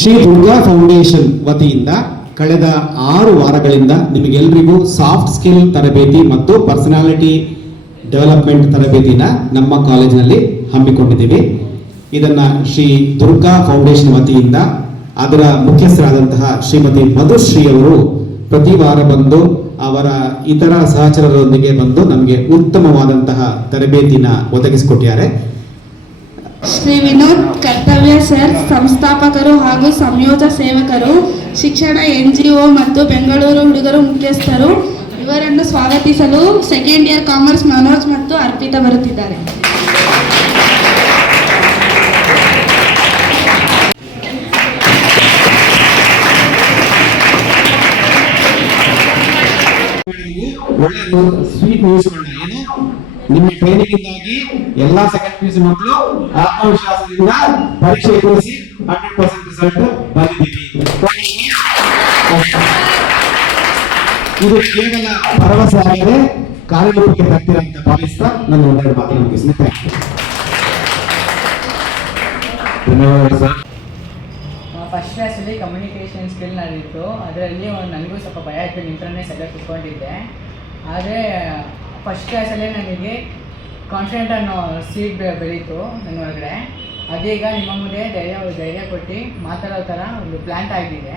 Shri Durga foundation ವತಿಯಿಂದ ಕಳೆದ 6 ವಾರಗಳಿಂದ ನಿಮಗೆಲ್ಲರಿಗೂ ಸಾಫ್ಟ್ ಸ್ಕಿಲ್ ತರಬೇತಿ ಮತ್ತು ಪರ್ಸನಾಲಿಟಿ ಡೆವಲಪ್ಮೆಂಟ್ ತರಬೇತಿನ ನಮ್ಮ ಕಾಲೇಜಿನಲ್ಲಿ ಹಮ್ಮಿಕೊಂಡಿದ್ದೀವಿ. ಇದನ್ನ ಶ್ರೀ ದುರ್ಗಾ ಫೌಂಡೇಶನ್ ವತಿಯಿಂದ ಅದರ ಮುಖ್ಯಸ್ಥರಾದಂತಹ ಶ್ರೀಮತಿ ಮಧುಶ್ರೀ ಅವರು ಪ್ರತಿ ವಾರ ಬಂದು ಅವರ ಇತರ ಸಹಚರರೊಂದಿಗೆ ಬಂದು ನಮಗೆ ಉತ್ತಮವಾದಂತಹ ತರಬೇತಿನ ಒದಗಿಸಿಕೊಟ್ಟಿದ್ದಾರೆ. ಶ್ರೀ ವಿನೋದ್ ಕರ್ತವ್ಯ ಸರ್ ಸಂಸ್ಥಾಪಕರು ಹಾಗೂ ಸಂಯೋಜಕ ಸೇವಕರು, ಶಿಕ್ಷಣ NGO ಮತ್ತು ಬೆಂಗಳೂರು ಹುಡುಗರು ಮುಖ್ಯಸ್ಥರು ಇವರನ್ನು ಸ್ವಾಗತಿಸಲು ಸೆಕೆಂಡ್ ಇಯರ್ ಕಾಮರ್ಸ್ ಮನೋಜ್ ಮತ್ತು ಅರ್ಪಿತಾ ಬರುತ್ತಿದ್ದಾರೆ. ಸ್ವೀಟ್ ನ್ಯೂಸ್ಗಳನ್ನ ಏನು ನಿಮ್ಮ ಟ್ರೈನಿಂಗ್ ಇಂದಾಗಿ ಎಲ್ಲಾ ಸೆಕೆಂಡ್ PUC ಮಕ್ಕಳು ಆತ್ಮವಿಶ್ವಾಸದಿಂದ ಪರೀಕ್ಷೆ ಎದುರಿಸಿ 100% ರಿಸಲ್ಟ್ ಬಂದಿದ್ದೀವಿ. ಇದು ಕೇವಲ ಭರವಸೆ ಆಗದೆ ಕಾರ್ಯರೂಪಕ್ಕೆ ತರ್ತೀರ ಅಂತ ಭಾವಿಸ್ತಾ ನನ್ನ ಒಂದೆರಡು ಮಾತು ಮುಗಿಸ್ತೀನಿ. ಧನ್ಯವಾದ ಸರ್. ಫಸ್ಟ್ ಕ್ಲಾಸಲ್ಲಿ ಕಮ್ಯುನಿಕೇಷನ್ ಸ್ಕಿಲ್ ನಡೆಯಿತು. ಅದರಲ್ಲಿ ನನಗೂ ಸ್ವಲ್ಪ ಭಯ ಇತ್ತು, ನಿಂತರೇ ಸೆಲೆಕ್ಟ್ ಇಟ್ಕೊಂಡಿದ್ದೆ. ಆದರೆ ಫಸ್ಟ್ ಕ್ಲಾಸಲ್ಲೇ ನನಗೆ ಕಾನ್ಫಿಡೆಂಟ್ ಅನ್ನೋ ಸೀಟ್ ಬೆಳೀತು ನನ್ನ ಒಳಗಡೆ. ಅದೀಗ ನಿಮ್ಮ ಮುಂದೆ ಧೈರ್ಯ ಕೊಟ್ಟು ಮಾತಾಡೋ ಥರ ಒಂದು ಪ್ಲ್ಯಾಂಟ್ ಆಗಿದೆ.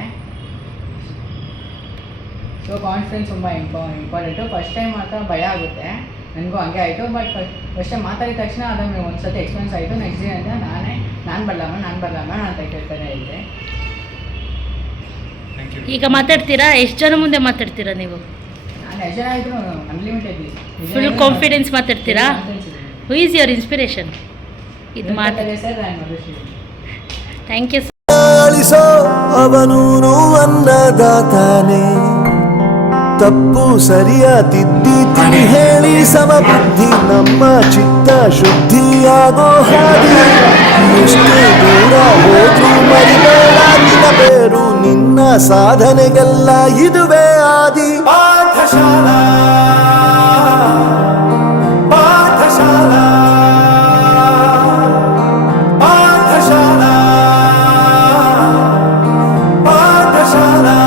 ಸೊ ಕಾನ್ಫಿಡೆನ್ಸ್ ತುಂಬ ಇಂಪಾರ್ಟೆಂಟು. ಫಸ್ಟ್ ಟೈಮ್ ಮಾತ್ರ ಭಯ ಆಗುತ್ತೆ, ನನಗೂ ಹಂಗೆ ಆಯಿತು. ಬಟ್ ಫಸ್ಟ್ ಟೈಮ್ ಮಾತಾಡಿದ ತಕ್ಷಣ ಅದನ್ನು ಒಂದು ಸತಿ ಎಕ್ಸ್ಪೀರಿಯನ್ಸ್ ಆಯಿತು. ನೆಕ್ಸ್ಟ್ ಡೇ ಅಂತ ನಾನು ಬರಲಮ್ಮ ಅಂತ ಕೇಳ್ತಾನೆ ಇದ್ದೆ. ಈಗ ಮಾತಾಡ್ತೀರಾ? ಎಷ್ಟು ಜನ ಮುಂದೆ ಮಾತಾಡ್ತೀರಾ ನೀವು? ನಾನು ಎಷ್ಟು ಜನ ಇದ್ರು ಅನ್ಲಿಮಿಟೆಡ್, ಫುಲ್ ಕಾನ್ಫಿಡೆನ್ಸ್ ಮಾತಾಡ್ತೀರಾ? Who is your inspiration? ಇದು ಮಾತಾಡಿ ಸರ್. ನಾನು ಮಧುಶ್ರೀ. Thank you. ಅವನು ಅನ್ನದಾತಾನೆ, ತಪ್ಪು ಸರಿಯ ತಿದ್ದಿ ತಿಳಿ ಹೇಳಿ ಸಮಬುದ್ಧಿ ನಮ್ಮ ಚಿತ್ತ ಶುದ್ಧಿಯಾಗೋ ಹಾಗೆ. ಎಷ್ಟೇ ದೂರ ಹೋದ್ರೂ ಮರಿಬೇಡ ನಿನ್ನ ಬೇರು, ನಿನ್ನ ಸಾಧನೆಗೆಲ್ಲ ಇದುವೇ ಆದಿ. ಪಾಠಶಾಲಾ ಪಾಠಶಾಲಾ ಪಾಠಶಾಲಾ ಪಾಠಶಾಲಾ.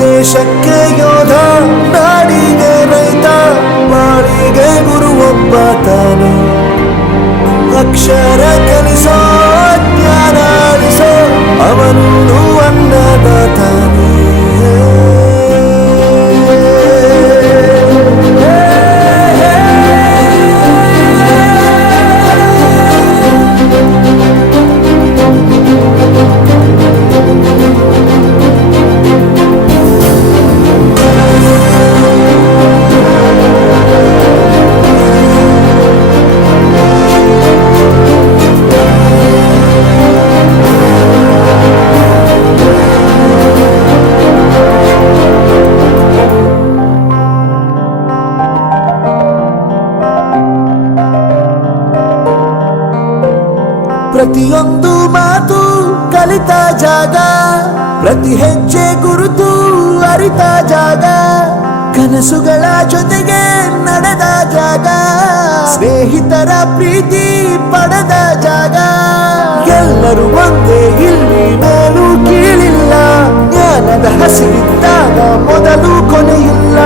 ದೇಶಕ್ಕೆ ಯೋಧ, ನಾಡಿಗೆ ರೈತ, ಬಾಳಿಗೆ ಗುರು ಒಬ್ಬ ತಾನೆ. ಅಕ್ಷರ ಕಲಿಸೋ, ಜ್ಞಾನ ಅಳಿಸೋ, ಅವನು ಅನ್ನದಾತಾನೆ. ಪ್ರತಿಯೊಂದು ಮಾತು ಕಲಿತ ಜಾಗ, ಪ್ರತಿ ಹೆಜ್ಜೆ ಗುರುತು ಅರಿತ ಜಾಗ, ಕನಸುಗಳ ಜೊತೆಗೆ ನಡೆದ ಜಾಗ, ಸ್ನೇಹಿತರ ಪ್ರೀತಿ ಪಡೆದ ಜಾಗ. ಎಲ್ಲರೂ ಒಂದೇ, ಇಲ್ಲಿ ಮೇಲೂ ಕೀಳಿಲ್ಲ, ಜ್ಞಾನದ ಹಸಿವಿದ್ದಾಗ ಮೊದಲು ಕೊನೆಯಿಲ್ಲ.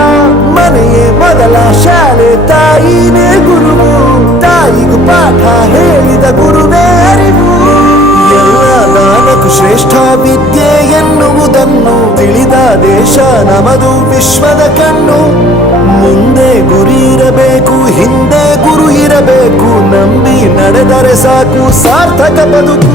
ಮನೆಯೇ ಮೊದಲ ಶಾಲೆ, ತಾಯಿನೇ ಗುರುವು, ತಾಯಿಗೂ ಪಾಠ ಹೇಳಿದ ಗುರುವೇ ಅರಿವು. ಎಲ್ಲ ದಾನಕ್ಕೂ ಶ್ರೇಷ್ಠ ವಿದ್ಯೆ ಎನ್ನುವುದನ್ನು ತಿಳಿದ ದೇಶ ನಮದು, ವಿಶ್ವದ ಕಣ್ಣು. ಮುಂದೆ ಗುರಿ ಇರಬೇಕು, ಹಿಂದೆ ಗುರು ಇರಬೇಕು, ನಂಬಿ ನಡೆದರೆ ಸಾಕು ಸಾರ್ಥಕ ಬದುಕು.